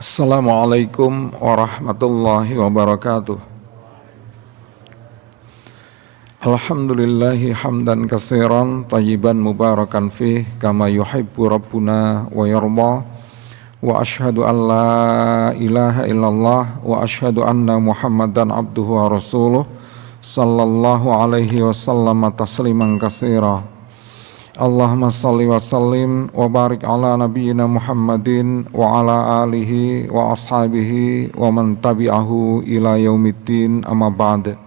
Assalamualaikum warahmatullahi wabarakatuh. Alhamdulillahi hamdan katsiran tayyiban mubarakan fih kama yuhibbu rabbuna wa yarda wa ashhadu an la ilaha illallah wa ashhadu anna muhammadan abduhu wa rasuluh sallallahu alaihi wasallam tasliman katsira. Allahumma salli wa sallim wa barik ala nabiyyina Muhammadin wa ala alihi wa ashabihi wa man tabi'ahu ila yaumiddin amma ba'd.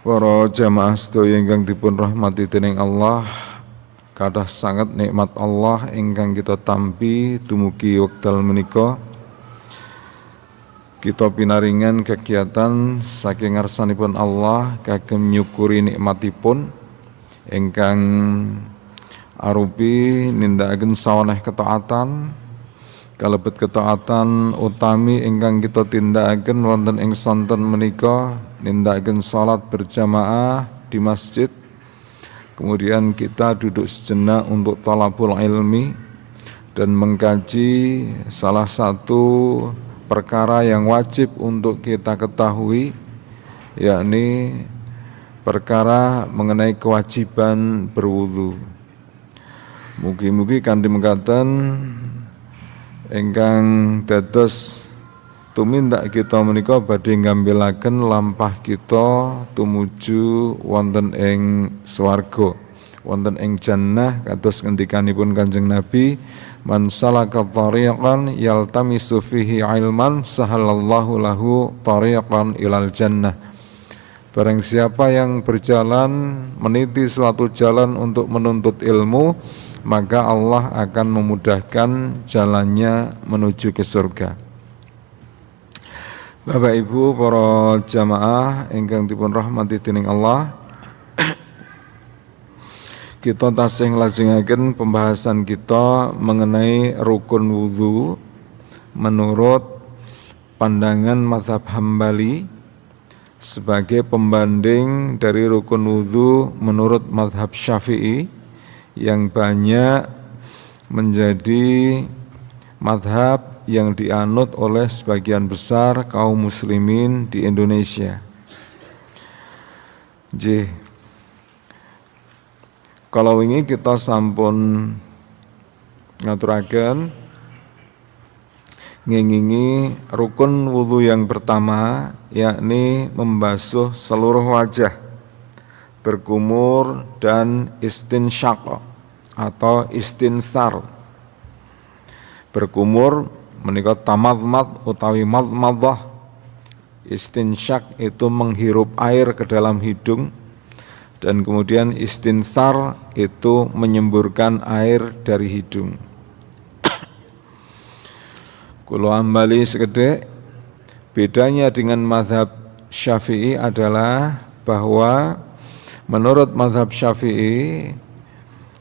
Para jamaah sedaya ingkang dipun rahmati dening Allah, kathah sanget nikmat Allah ingkang kita tampi dumugi wekdal menika. Kita pinaringan kegiatan saking ngarsanipun Allah kagem nyukuri nikmatipun ingkang arupi nindakaken saweneh ketaatan, kalebet ketaatan utami ingkang kita tindakaken wonten ing sonten menika nindakaken salat berjamaah di masjid. Kemudian kita duduk sejenak untuk thalabul ilmi dan mengkaji salah satu perkara yang wajib untuk kita ketahui, yakni perkara mengenai kewajiban berwudu. Mugi-mugi kanthi mekaten ingkang dados tumindak kita menika badhe ngambilaken lampah kita tumuju wonten ing swarga, wonten ing jannah kados ngendikanipun Kanjeng Nabi, man salaka thariqan yaltamisu fihi ilman sahalallahu lahu thariqan ilal jannah. Barang siapa yang berjalan meniti suatu jalan untuk menuntut ilmu, maka Allah akan memudahkan jalannya menuju ke surga. Bapak Ibu para jamaah ingkang dipun rahmati dening Allah, kita tasih nglajengaken pembahasan kita mengenai rukun wudu menurut pandangan mazhab Hambali sebagai pembanding dari rukun wudu menurut mazhab Syafi'i yang banyak menjadi mazhab yang dianut oleh sebagian besar kaum muslimin di Indonesia. Kalau ini kita sampun ngaturaken ngengingi rukun wudu yang pertama, yakni membasuh seluruh wajah, berkumur dan istinsyaq atau istinsar. Berkumur menika tamadmad utawi madmadah. Istinsyaq itu menghirup air ke dalam hidung, dan kemudian istinsar itu menyemburkan air dari hidung. Kulo ambali sekedhik, bedanya dengan mazhab Syafi'i adalah bahwa menurut mazhab Syafi'i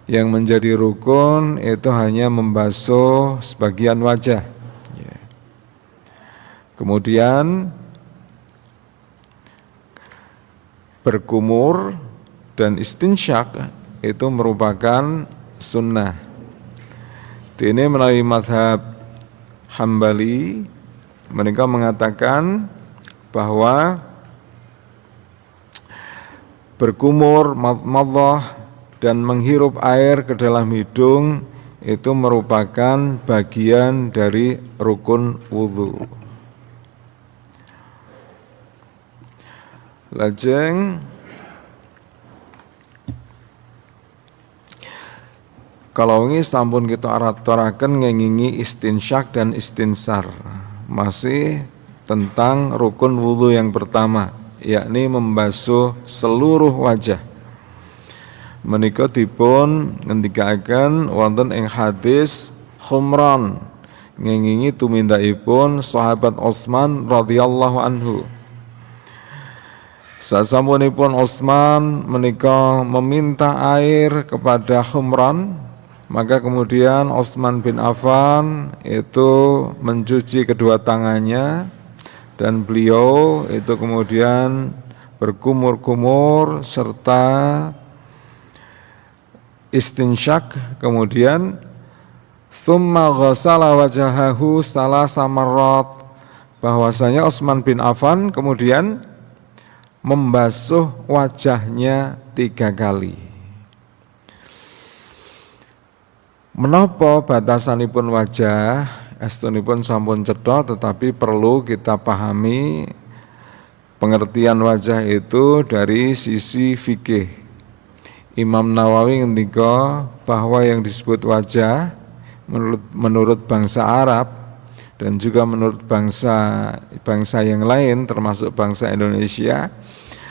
yang menjadi rukun itu hanya membasuh sebagian wajah. Kemudian berkumur dan istinsyaq itu merupakan sunnah. Ini melalui mazhab Hambali, mereka mengatakan bahwa berkumur, madmadah dan menghirup air ke dalam hidung itu merupakan bagian dari rukun wudu. Lajeng kalau ini sampun kita aturaken ngengingi istinsyak dan istinsar, masih tentang rukun wudu yang pertama, yakni membasuh seluruh wajah. Menika dipun ngendikaken wonten ing hadis Humran ngengingi tumindakipun sahabat Utsman radhiyallahu anhu. Sasampunipun Utsman menika meminta air kepada Humran, maka kemudian Utsman bin Affan itu mencuci kedua tangannya dan beliau itu kemudian berkumur-kumur serta istinsyak, kemudian Tsumma ghassala wajahahu salasa marrat, bahwasanya Utsman bin Affan kemudian membasuh wajahnya 3 kali. Menapa batasanipun wajah? Estunipun sampun cetha, tetapi perlu kita pahami pengertian wajah itu dari sisi fikih. Imam Nawawi ngendika bahwa yang disebut wajah menurut bangsa Arab dan juga menurut bangsa yang lain termasuk bangsa Indonesia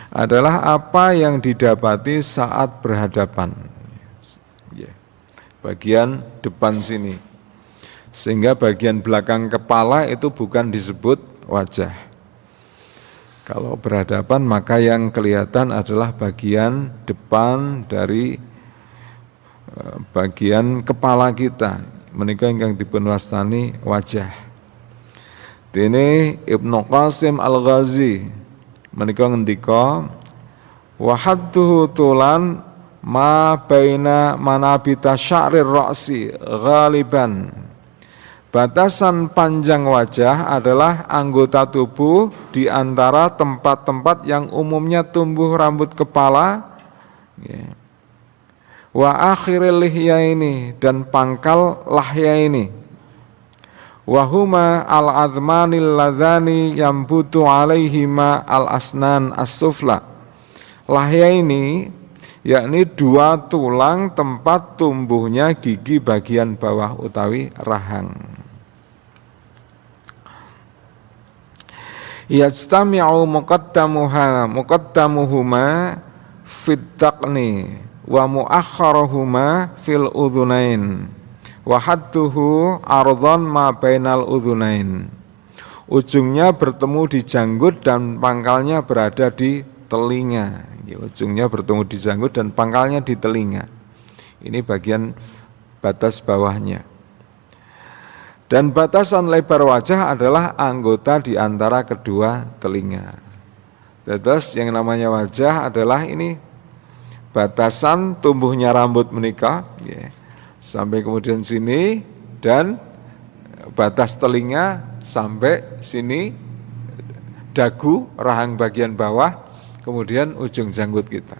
adalah apa yang didapati saat berhadapan. Bagian depan sini. Sehingga bagian belakang kepala itu bukan disebut wajah. Kalau berhadapan maka yang kelihatan adalah bagian depan dari bagian kepala kita. Menika ingkang dipun wastani wajah. Dene Ibnu Qasim Al-Ghazi menika ngendika wa hadduhu tulan ma baina manabita sya'rir ra'si ghaliban. Batasan panjang wajah adalah anggota tubuh di antara tempat-tempat yang umumnya tumbuh rambut kepala, wa akhiril lihyaini, dan pangkal lahyaini, wa huma al-adhmanil ladzani yambutu alaihima al-asnan as-sufla. Lahyaini yakni 2 tulang tempat tumbuhnya gigi bagian bawah utawi rahang. Yajtami'u muqaddamuhuma fid daqni wa muakharuhuma fil udhunain wa hadduhu ardhan ma bainal udhunain. Ujungnya bertemu di janggut dan pangkalnya berada di telinga. Ujungnya bertemu di janggut dan pangkalnya di telinga. Ini bagian batas bawahnya. Dan batasan lebar wajah adalah anggota di antara kedua telinga. Terus yang namanya wajah adalah ini batasan tumbuhnya rambut menika, sampai kemudian sini, dan batas telinga sampai sini, dagu, rahang bagian bawah, kemudian ujung janggut kita.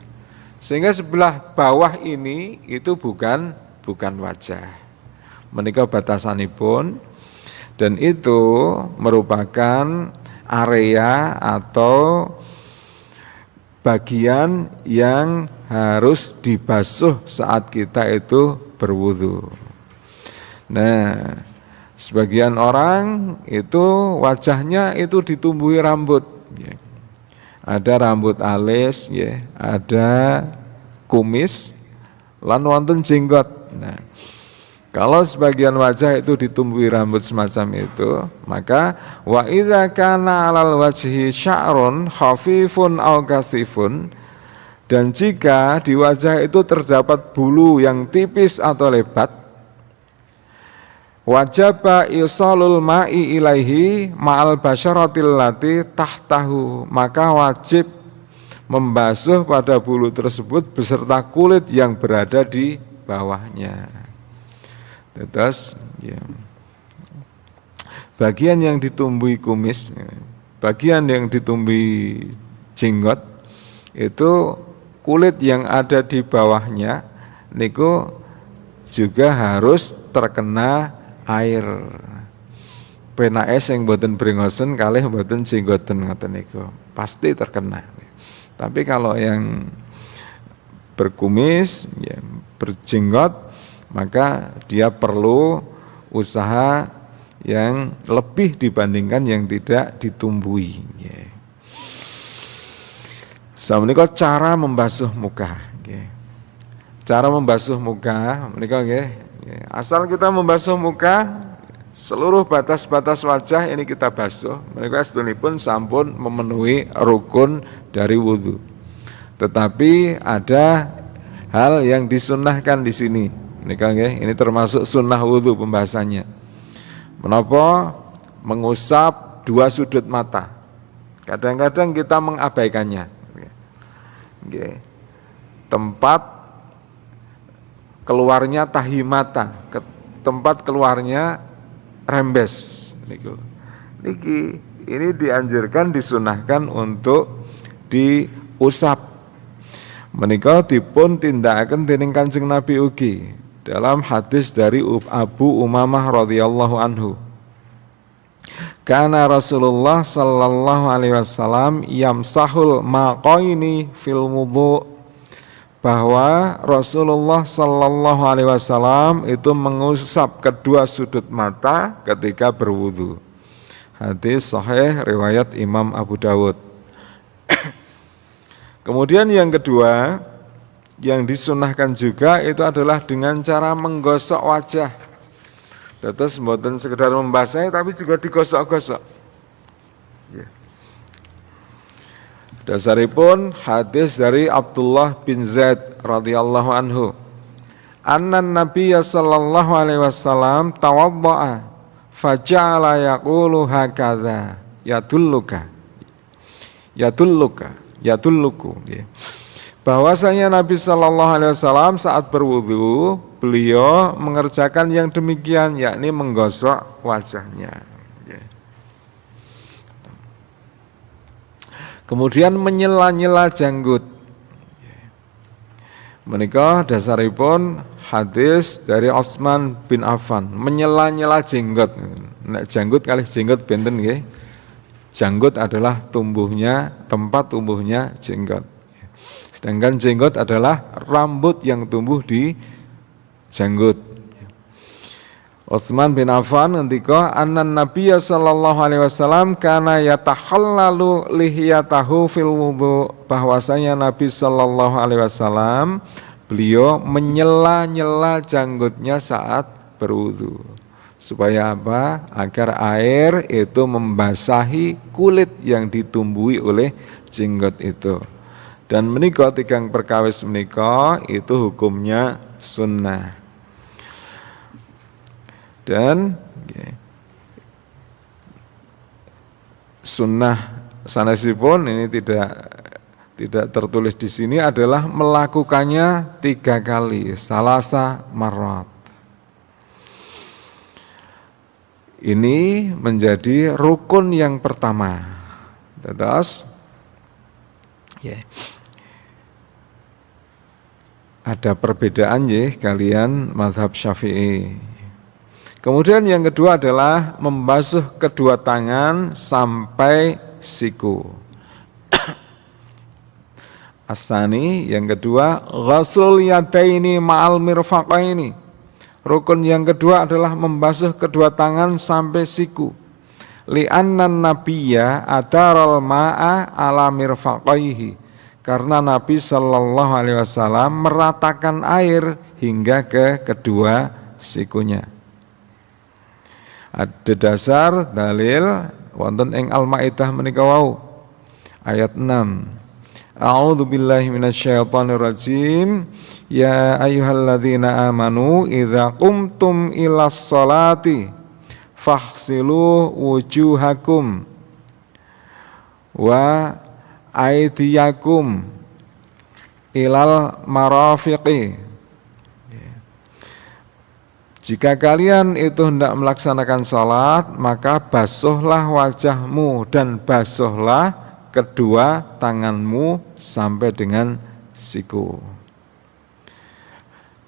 Sehingga sebelah bawah ini itu bukan wajah. Menika batasanipun, dan itu merupakan area atau bagian yang harus dibasuh saat kita itu berwudu. Nah, sebagian orang itu wajahnya itu ditumbuhi rambut. Ada rambut alis, ada kumis, lan wonten jenggot. Nah, kalau sebagian wajah itu ditumbuhi rambut semacam itu, maka wa idza kana 'alal wajhi sya'run khafifun aw kasifun, dan jika di wajah itu terdapat bulu yang tipis atau lebat, wajaba isalul ma'i ilaihi ma'al basyaratil lati tahtahu, maka wajib membasuh pada bulu tersebut beserta kulit yang berada di bawahnya. Terus bagian yang ditumbuhi kumis, bagian yang ditumbuhi jenggot, itu kulit yang ada di bawahnya niku juga harus terkena air. Penake sing mboten brengosen kalih mboten jenggoten ngoten niku pasti terkena. Tapi kalau yang berkumis, berjenggot, maka dia perlu usaha yang lebih dibandingkan yang tidak ditumbuhi. Menika cara membasuh muka. Cara membasuh muka menika nggih. Asal kita membasuh muka, seluruh batas-batas wajah ini kita basuh. Menika sedunipun sampun memenuhi rukun dari wudu. Tetapi ada hal yang disunnahkan di sini. Ini termasuk sunnah wudu pembahasannya. Menapa? Mengusap 2 sudut mata. Kadang-kadang kita mengabaikannya. Tempat keluarnya tahi mata, tempat keluarnya rembes niku. Niki ini dianjurkan, disunahkan untuk diusap. Menika dipun tindakaken dening Kanjeng Nabi ugi dalam hadis dari Abu Umamah radhiyallahu anhu. Kana Rasulullah sallallahu alaihi wasallam yamsahul maqaini fil wudhu, bahwa Rasulullah sallallahu alaihi wasallam itu mengusap kedua sudut mata ketika berwudu. Hadis sahih riwayat Imam Abu Dawud. Kemudian yang kedua yang disunahkan juga itu adalah dengan cara menggosok wajah. Terus mboten sekedar membasahi tapi juga digosok-gosok. Ya. Dasaripun hadis dari Abdullah bin Zaid radhiyallahu anhu. Annan Nabiyya sallallahu alaihi wasallam tawadda'a faja'ala yaqulu hakadha yadulluka yadulluku ya. Bahwasanya Nabi sallallahu alaihi wasallam saat berwudu beliau mengerjakan yang demikian, yakni menggosok wajahnya ya. Kemudian menyela-nyela janggut. Menika dasaripun hadis dari Utsman bin Affan, menyela-nyela jenggot. Nek janggut kalih jenggot benten nggih. Janggut adalah tumbuhnya, tempat tumbuhnya jenggot. Sedangkan jenggot adalah rambut yang tumbuh di janggut. Utsman bin Affan ngendika annan Nabiyya sallallahu alaihi wasallam kana yatakhallalu lihiyatahu fil wudu, bahwasanya Nabi sallallahu alaihi wasallam beliau menyela-nyela janggutnya saat berwudu. Supaya apa? Agar air itu membasahi kulit yang ditumbuhi oleh jenggot itu. Dan menika tigang perkawis menika itu hukumnya sunnah. Dan sunnah sanesipun ini tidak tertulis di sini adalah melakukannya 3 kali, salasa marrat. Ini menjadi rukun yang pertama. Terus ada perbedaan ya kalian mazhab Syafi'i. Kemudian yang kedua adalah membasuh kedua tangan sampai siku. Asani yang kedua ghaslul yadaini ma'al mirfaqaini. Rukun yang kedua adalah membasuh kedua tangan sampai siku. Li'annan nabiyya adaral ma'a ala mirfaqaihi. Karena Nabi sallallahu alaihi wasallam meratakan air hingga ke kedua sikunya. Ada dasar dalil wonten ing Al-Maidah menika wau ayat 6. A'udzu billahi minasyaitonir rajim. Ya ayyuhalladzina amanu idza qumtum ilas sholati faghsilu wujuhakum wa aydiyakum ilal marafiqi. Jika kalian itu hendak melaksanakan salat, maka basuhlah wajahmu dan basuhlah kedua tanganmu sampai dengan siku.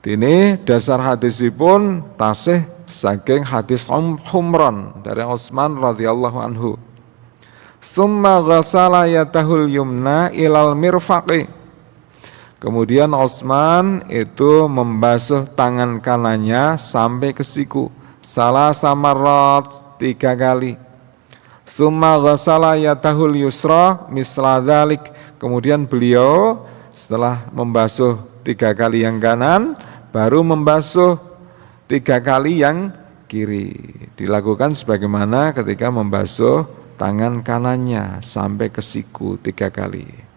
Ini dasar hadisipun tasih saking hadis Humran dari Utsman radhiyallahu anhu. Summa ghasala yatahul yumna ilal mirfaqi. Kemudian Utsman itu membasuh tangan kanannya sampai ke siku. Salah samarat 3 kali. Summa ghasala yatahul yusra misla dzalik. Kemudian beliau setelah membasuh 3 kali yang kanan, baru membasuh 3 kali yang kiri. Dilakukan sebagaimana ketika membasuh tangan kanannya sampai ke siku 3 kali.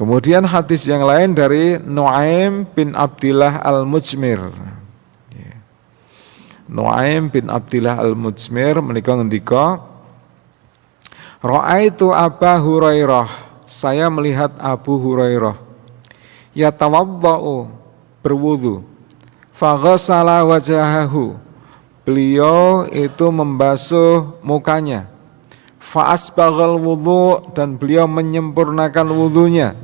Kemudian hadis yang lain dari Nu'aim bin Abdillah al-Mujmir. Nu'aim bin Abdillah al-Mujmir menika ngendika, Ra'aitu Aba Hurairah, saya melihat Abu Hurairah, yatawaddau, berwudu, Faghasala wajahahu, beliau itu membasuh mukanya. Fa'asbaghal wudhu, dan beliau menyempurnakan wudhunya.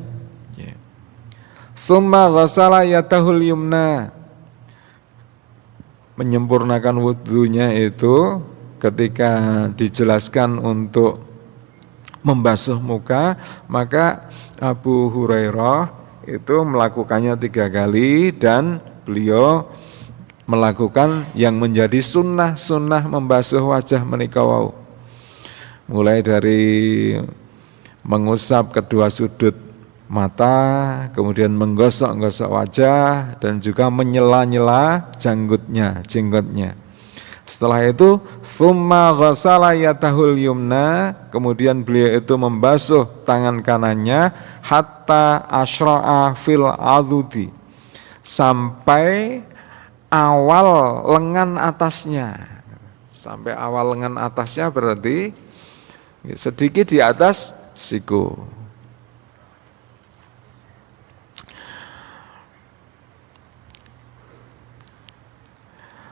Tsumma ghasala yadahul yumna, menyempurnakan wudhunya itu ketika dijelaskan untuk membasuh muka, maka Abu Hurairah itu melakukannya 3 kali dan beliau melakukan yang menjadi sunnah membasuh wajah menika wau. Mulai dari mengusap kedua sudut mata, kemudian menggosok-gosok wajah, dan juga menyela-nyela jenggotnya. Setelah itu, tsumma ghasala yadahul yumna, kemudian beliau itu membasuh tangan kanannya, hatta asyra'a fil adudi, sampai awal lengan atasnya. Sampai awal lengan atasnya berarti sedikit di atas siku.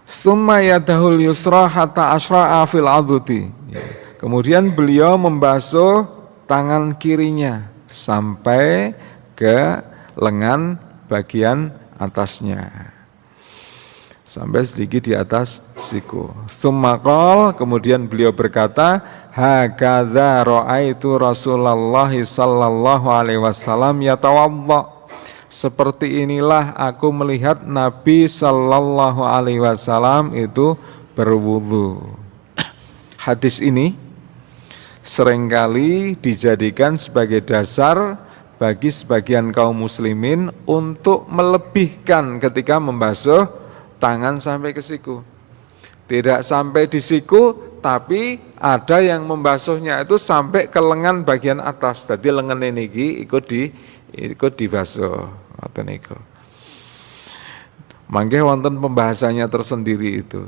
Summa yadahul yusra hatta asyra'a fil adudi. Kemudian beliau membasuh tangan kirinya sampai ke lengan bagian atasnya, sampai sedikit di atas siku. Summa qala, kemudian beliau berkata, hakadza ra'aitu Rasulullah sallallahu alaihi wasallam yatawadda. Seperti inilah aku melihat Nabi sallallahu alaihi wasallam itu berwudu. Hadis ini seringkali dijadikan sebagai dasar bagi sebagian kaum muslimin untuk melebihkan ketika membasuh tangan sampai ke siku. Tidak sampai di siku, tapi ada yang membasuhnya itu sampai ke lengan bagian atas. Jadi lengan ini ikut dibasuh. Mangke wonten pembahasannya tersendiri itu.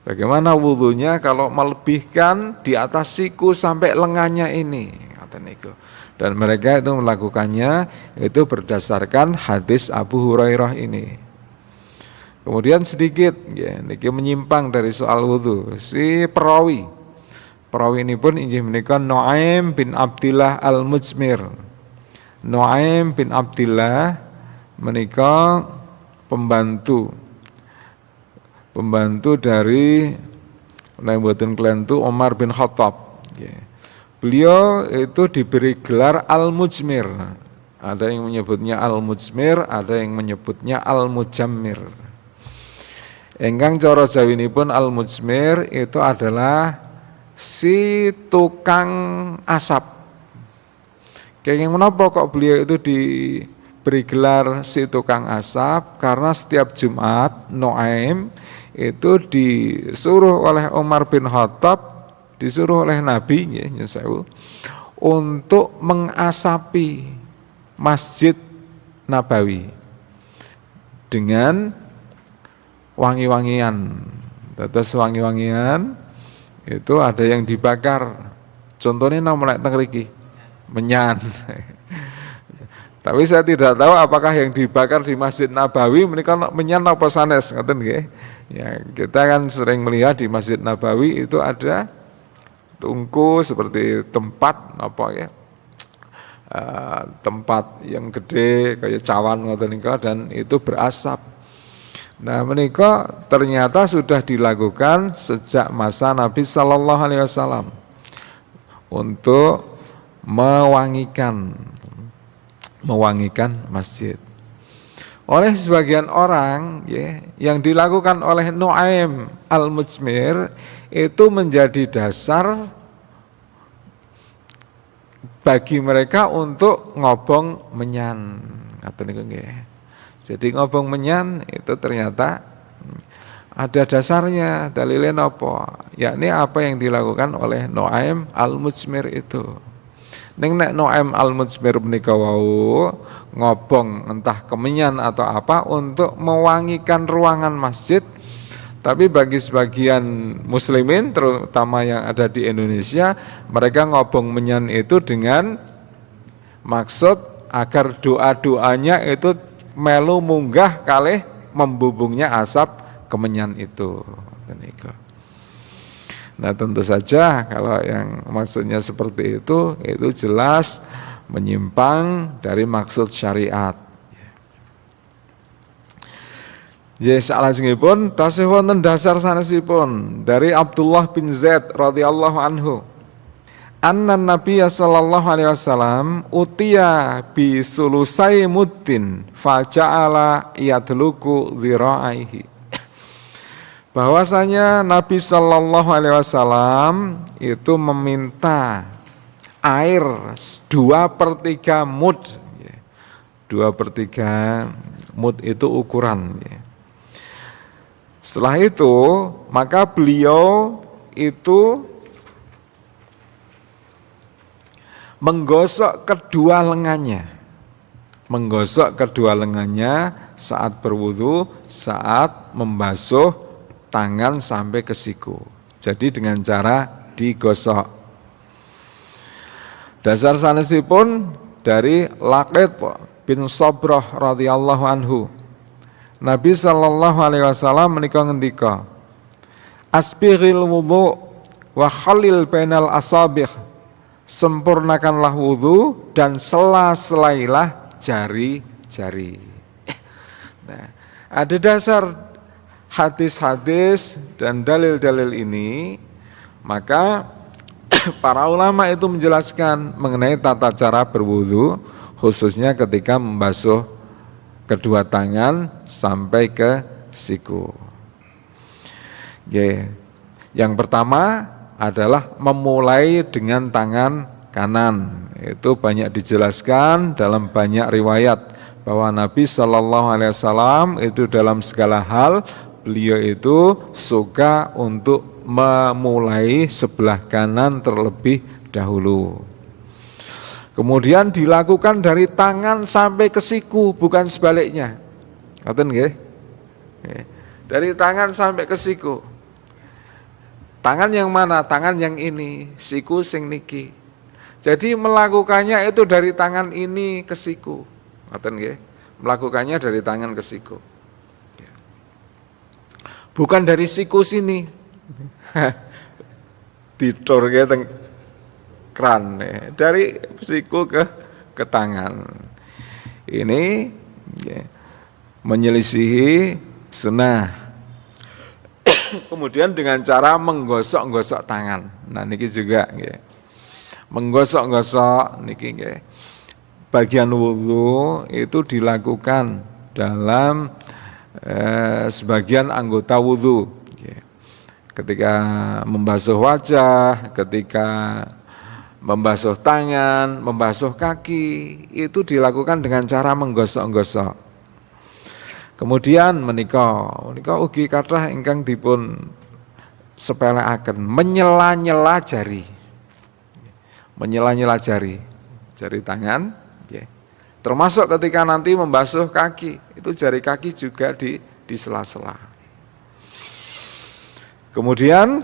Bagaimana wudunya kalau melebihkan di atas siku sampai lengannya ini. Dan mereka itu melakukannya itu berdasarkan hadis Abu Hurairah ini. Kemudian sedikit, niki menyimpang dari soal wudu. Si perawi ini pun injih menika Nuaim bin Abdillah al-Mujmir. Nuaim bin Abdillah menika pembantu dari mboten kelentu Umar bin Khattab. Beliau itu diberi gelar Al-Mujmir. Ada yang menyebutnya Al-Mujmir, ada yang menyebutnya Al-Mujammir. Engkang cara jawinipun Al-Mujmir itu adalah si tukang asap. Kayak menapa kok beliau itu diberi gelar si tukang asap? Karena setiap Jumat Nuaim itu disuruh oleh Umar bin Khattab, disuruh oleh Nabi untuk mengasapi Masjid Nabawi dengan wangi-wangian. Terus wangi-wangian itu ada yang dibakar. Contohnya namanya teng mriki menyan. Tapi saya tidak tahu apakah yang dibakar di Masjid Nabawi menika menyan apa sanes, ngoten nggih. Ya, kita kan sering melihat di Masjid Nabawi itu ada tungku seperti tempat apa ya? Tempat yang gede kayak cawan ngoten nika dan itu berasap. Nah, menika ternyata sudah dilakukan sejak masa Nabi sallallahu alaihi wasallam untuk mewangikan masjid. Oleh sebagian orang yang dilakukan oleh Nuaim al-Mujmir itu menjadi dasar bagi mereka untuk ngobong menyan. Jadi ngobong menyan itu ternyata ada dasarnya, dalilnya apa? Yakni apa yang dilakukan oleh Nuaim al-Mujmir itu. Nek Nuaim al-Mujmir menika wau ngobong entah kemenyan atau apa untuk mewangikan ruangan masjid. Tapi bagi sebagian muslimin terutama yang ada di Indonesia, mereka ngobong menyan itu dengan maksud agar doa-doanya itu melu munggah kalih membubungnya asap kemenyan itu. Nah tentu saja kalau yang maksudnya seperti itu jelas menyimpang dari maksud syariat. Ya salajengipun tasih wonten dasar sanesipun dari Abdullah bin Zaid radhiyallahu anhu. Anna Nabiya sallallahu alaihi wasallam utiya bi sulusai muddin faja'ala yadluku dhira'aihi. Bahwasanya Nabi sallallahu alaihi wasallam itu meminta air 2/3 mud. 2/3 mud itu ukuran. Setelah itu maka beliau itu menggosok kedua lengannya saat berwudu, saat membasuh tangan sampai ke siku. Jadi dengan cara digosok. Dasar sanesipun dari Laqit bin Sabrah radhiyallahu anhu. Nabi sallallahu alaihi wasallam menika ngendika, "Asbighil wudu wa khalil bainal asabi'." Sempurnakanlah wudu dan sela-selailah jari-jari. Nah, ada dasar hadis-hadis dan dalil-dalil ini, maka para ulama itu menjelaskan mengenai tata cara berwudu, khususnya ketika membasuh kedua tangan sampai ke siku. Yang pertama adalah memulai dengan tangan kanan. Itu banyak dijelaskan dalam banyak riwayat bahwa Nabi Shallallahu Alaihi Wasallam itu dalam segala hal beliau itu suka untuk memulai sebelah kanan terlebih dahulu. Kemudian dilakukan dari tangan sampai ke siku, bukan sebaliknya. Ngoten nggih? Dari tangan sampai ke siku. Tangan yang mana? Tangan yang ini, siku sing niki. Jadi melakukannya itu dari tangan ini ke siku. Ngoten nggih? Melakukannya dari tangan ke siku. Bukan dari siku sini. Didorke teng kran, dari siku ke tangan. Ini menyelisihi sunnah. Kemudian dengan cara menggosok-gosok tangan. Nah niki juga nggih. Menggosok-gosok niki nggih. Bagian wudu itu dilakukan dalam sebagian anggota wudu. Ketika membasuh wajah, ketika membasuh tangan, membasuh kaki, itu dilakukan dengan cara menggosok-gosok. Kemudian menika ugi kathah ingkang dipun sepeleaken, menyela-nyela jari. Menyela-nyela jari tangan, termasuk ketika nanti membasuh kaki, itu jari kaki juga di sela-sela. Kemudian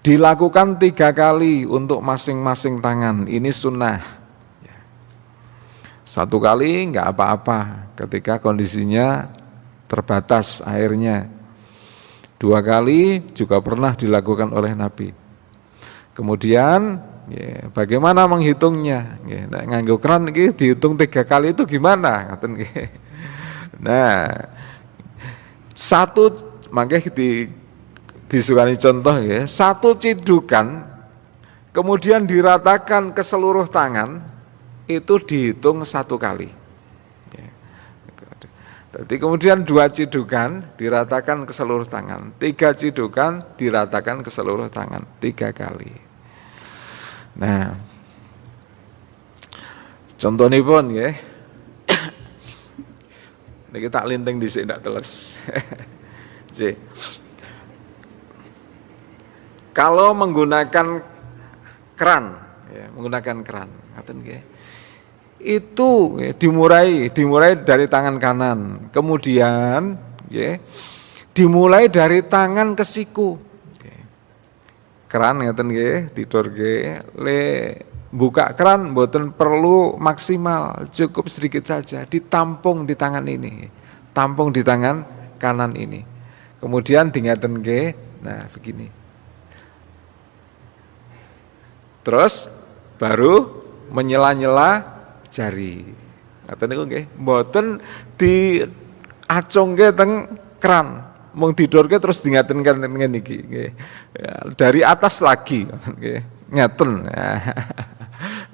dilakukan 3 kali untuk masing-masing tangan, ini sunnah. 1 kali enggak apa-apa ketika kondisinya terbatas airnya. 2 kali juga pernah dilakukan oleh Nabi. Kemudian bagaimana menghitungnya? Nganggo keran iki dihitung 3 kali itu gimana? Nah, 1 mangke disukani contoh ya, 1 cidukan kemudian diratakan ke seluruh tangan. Itu dihitung 1 kali. Jadi kemudian 2 cidukan diratakan ke seluruh tangan, 3 cidukan diratakan ke seluruh tangan, 3 kali. Nah, contohnya pun ya, ini kita linting di sini tidak teles. Kalau menggunakan keran, itu dimulai dari tangan kanan, kemudian dimulai dari tangan ke siku. Keran ngeten nggih, didorke le buka keran mboten perlu maksimal, cukup sedikit saja ditampung di tangan ini. tampung di tangan kanan ini. Kemudian dingatenke, nah begini. Terus baru menyela-nyela jari. Ngaten niku nggih, mboten diacungke teng keran, mung didorke terus dingaten-ngaten niki nggih. Ya, dari atas lagi nggih. Ngaten.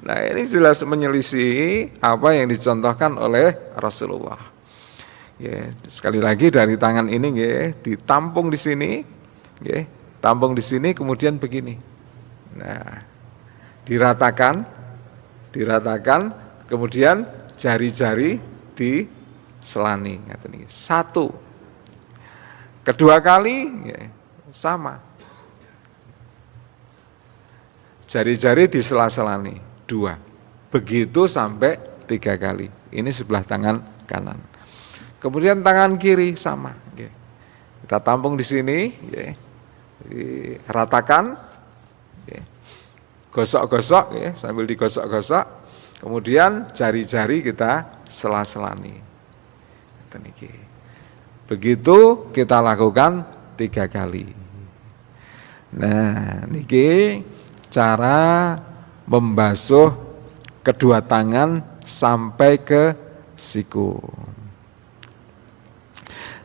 Nah, ini jelas menyelisih apa yang dicontohkan oleh Rasulullah. Ya, sekali lagi dari tangan ini nggih, ditampung di sini, nggih, tampung di sini kemudian begini. Nah, diratakan, kemudian jari-jari diselani. Satu, kedua kali ya, sama, jari-jari disela-selani, dua, begitu sampai 3 kali. Ini sebelah tangan kanan. Kemudian tangan kiri sama, ya. Kita tampung di sini, ya. Diratakan. Ya. Gosok-gosok ya, sambil digosok-gosok, kemudian jari-jari kita sela-selani. Begitu kita lakukan 3 kali. Nah, niki cara membasuh kedua tangan sampai ke siku.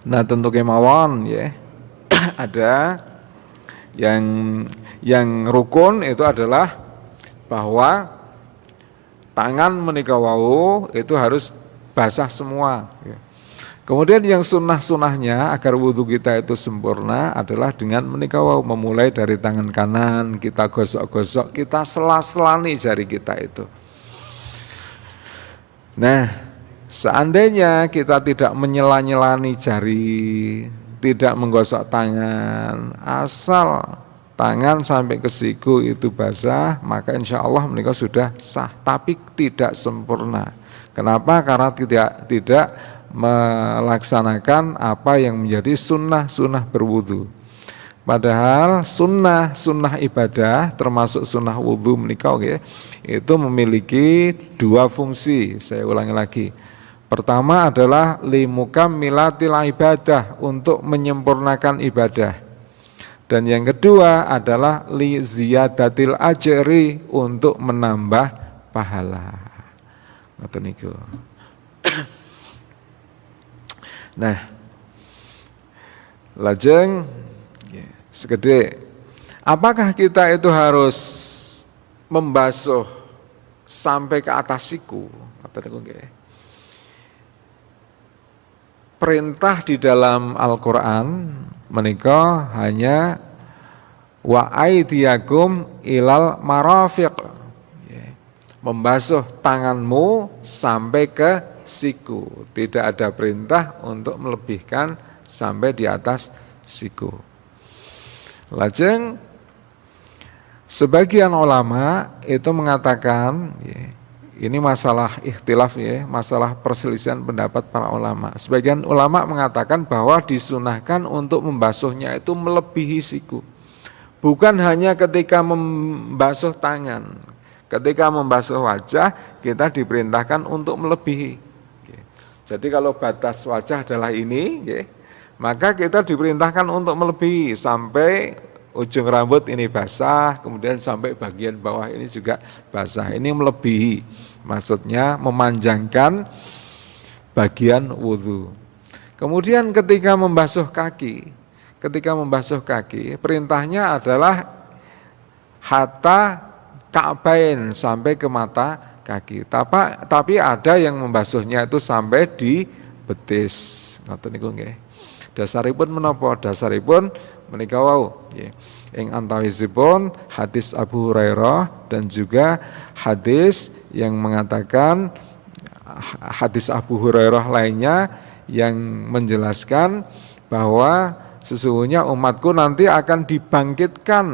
Nah, tentu kemawon ya. Ada yang rukun itu adalah bahwa tangan menika wau itu harus basah semua. Kemudian yang sunnah-sunnahnya agar wudhu kita itu sempurna adalah dengan menika wau, memulai dari tangan kanan, kita gosok-gosok, kita sela-selani jari kita itu. Nah, seandainya kita tidak menyela-nyelani jari, tidak menggosok tangan, asal tangan sampai ke siku itu basah, maka insya Allah menika sudah sah, tapi tidak sempurna. Kenapa? Karena tidak melaksanakan apa yang menjadi sunnah berwudu. Padahal sunnah ibadah termasuk sunnah wudu menika itu memiliki 2 fungsi. Saya ulangi lagi. Pertama adalah limukammilatil ibadah, untuk menyempurnakan ibadah. Dan yang kedua adalah li ziyadatil ajri, untuk menambah pahala. Ngoten niku. Nah, lajeng segede, apakah kita itu harus membasuh sampai ke atas siku? Perintah di dalam Al-Quran menika hanya wa aidiyakum ilal marafiq, membasuh tanganmu sampai ke siku. Tidak ada perintah untuk melebihkan sampai di atas siku. Lajeng sebagian ulama itu mengatakan, ini masalah ikhtilaf ya, masalah perselisihan pendapat para ulama. Sebagian ulama mengatakan bahwa disunahkan untuk membasuhnya itu melebihi siku. Bukan hanya ketika membasuh tangan. Ketika membasuh wajah, kita diperintahkan untuk melebihi. Jadi kalau batas wajah adalah ini, maka kita diperintahkan untuk melebihi sampai ujung rambut ini basah, kemudian sampai bagian bawah ini juga basah. Ini melebihi, maksudnya memanjangkan bagian wudhu. Kemudian ketika membasuh kaki, perintahnya adalah hatta ka'bain, sampai ke mata kaki. Tapi ada yang membasuhnya itu sampai di betis. Ngoten niku nggih. Dasaripun menapa? Dasaripun menika wau nggih. Ing antawisipun hadis Abu Hurairah dan juga hadis yang mengatakan, hadis Abu Hurairah lainnya yang menjelaskan bahwa sesungguhnya umatku nanti akan dibangkitkan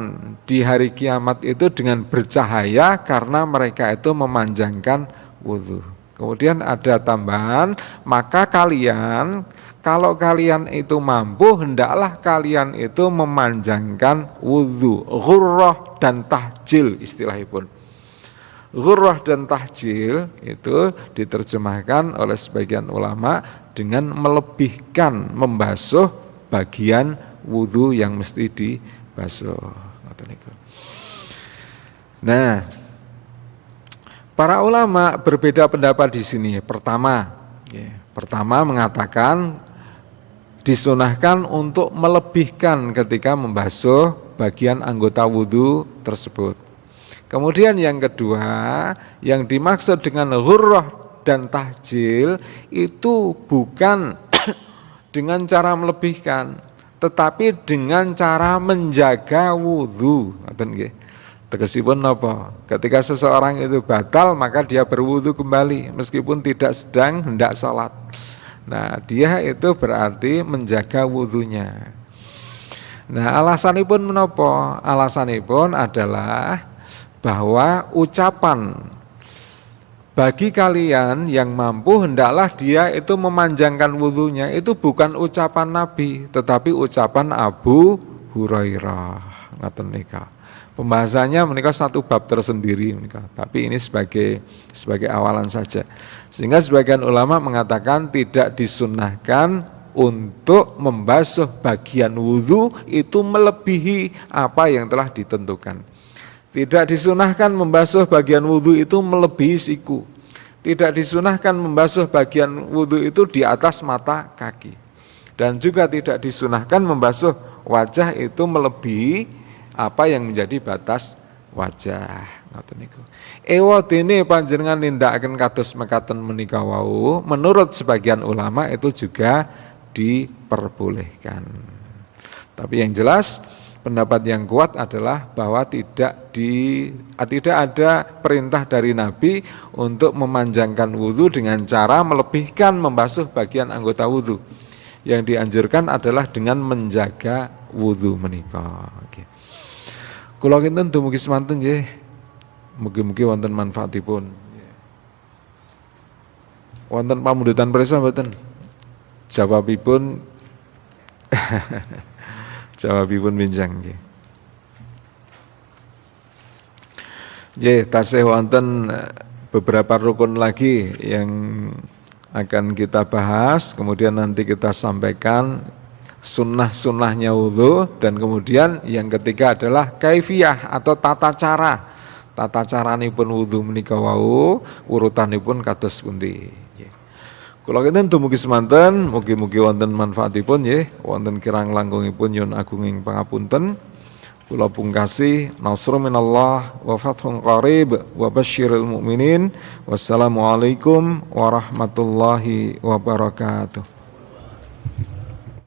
di hari kiamat itu dengan bercahaya karena mereka itu memanjangkan wudhu. Kemudian ada tambahan, maka kalian, kalau kalian itu mampu, hendaklah kalian itu memanjangkan wudhu. Ghurrah dan tahjil istilahipun. Ghurrah dan tahjil itu diterjemahkan oleh sebagian ulama dengan melebihkan membasuh bagian wudhu yang mesti dibasuh. Nah, para ulama berbeda pendapat di sini. Pertama mengatakan disunahkan untuk melebihkan ketika membasuh bagian anggota wudhu tersebut. Kemudian yang kedua, yang dimaksud dengan ghurrah dan tahjil itu bukan dengan cara melebihkan, tetapi dengan cara menjaga wudhu. Tegesipun napa? Ketika seseorang itu batal maka dia berwudhu kembali meskipun tidak sedang hendak sholat. Nah, dia itu berarti menjaga wudhunya. Nah, alasanipun menapa? Alasanipun adalah bahwa ucapan bagi kalian yang mampu hendaklah dia itu memanjangkan wudhunya itu bukan ucapan Nabi, tetapi ucapan Abu Hurairah. Ngaten nika. Pembahasannya menikah satu bab tersendiri menikah. Tapi ini sebagai awalan saja. Sehingga sebagian ulama mengatakan tidak disunnahkan untuk membasuh bagian wudhu itu melebihi apa yang telah ditentukan. Tidak disunahkan membasuh bagian wudhu itu melebihi siku. Tidak disunahkan membasuh bagian wudhu itu di atas mata kaki. Dan juga tidak disunahkan membasuh wajah itu melebihi apa yang menjadi batas wajah. Ewa dene panjenengan nindakaken kados mekaten menika wau, menurut sebagian ulama itu juga diperbolehkan. Tapi yang jelas pendapat yang kuat adalah bahwa tidak ada perintah dari Nabi untuk memanjangkan wudhu dengan cara melebihkan membasuh bagian anggota wudhu. Yang dianjurkan adalah dengan menjaga wudhu menika. Kula kinten dumugi semanten nggih. Mugi-mugi wonten manfaatipun. Wonten pamundutan prisa mboten? Jawabipun minjang nggih. Nggih, tasih wonten beberapa rukun lagi yang akan kita bahas, kemudian nanti kita sampaikan sunnah-sunnahnya wudhu, dan kemudian yang ketiga adalah kaifiyah atau tata cara. Tata caranipun wudhu menika wau, urutanipun kados pundi. Kula kinten dumugi semanten, mugi-mugi wonten manfaatipun nggih, wonten kirang langkungipun nyuwun agunging pangapunten. Kula pungkasi nasrun minallah wa fathun qarib wa basyiril mu'minin. Wassalamualaikum warahmatullahi wabarakatuh.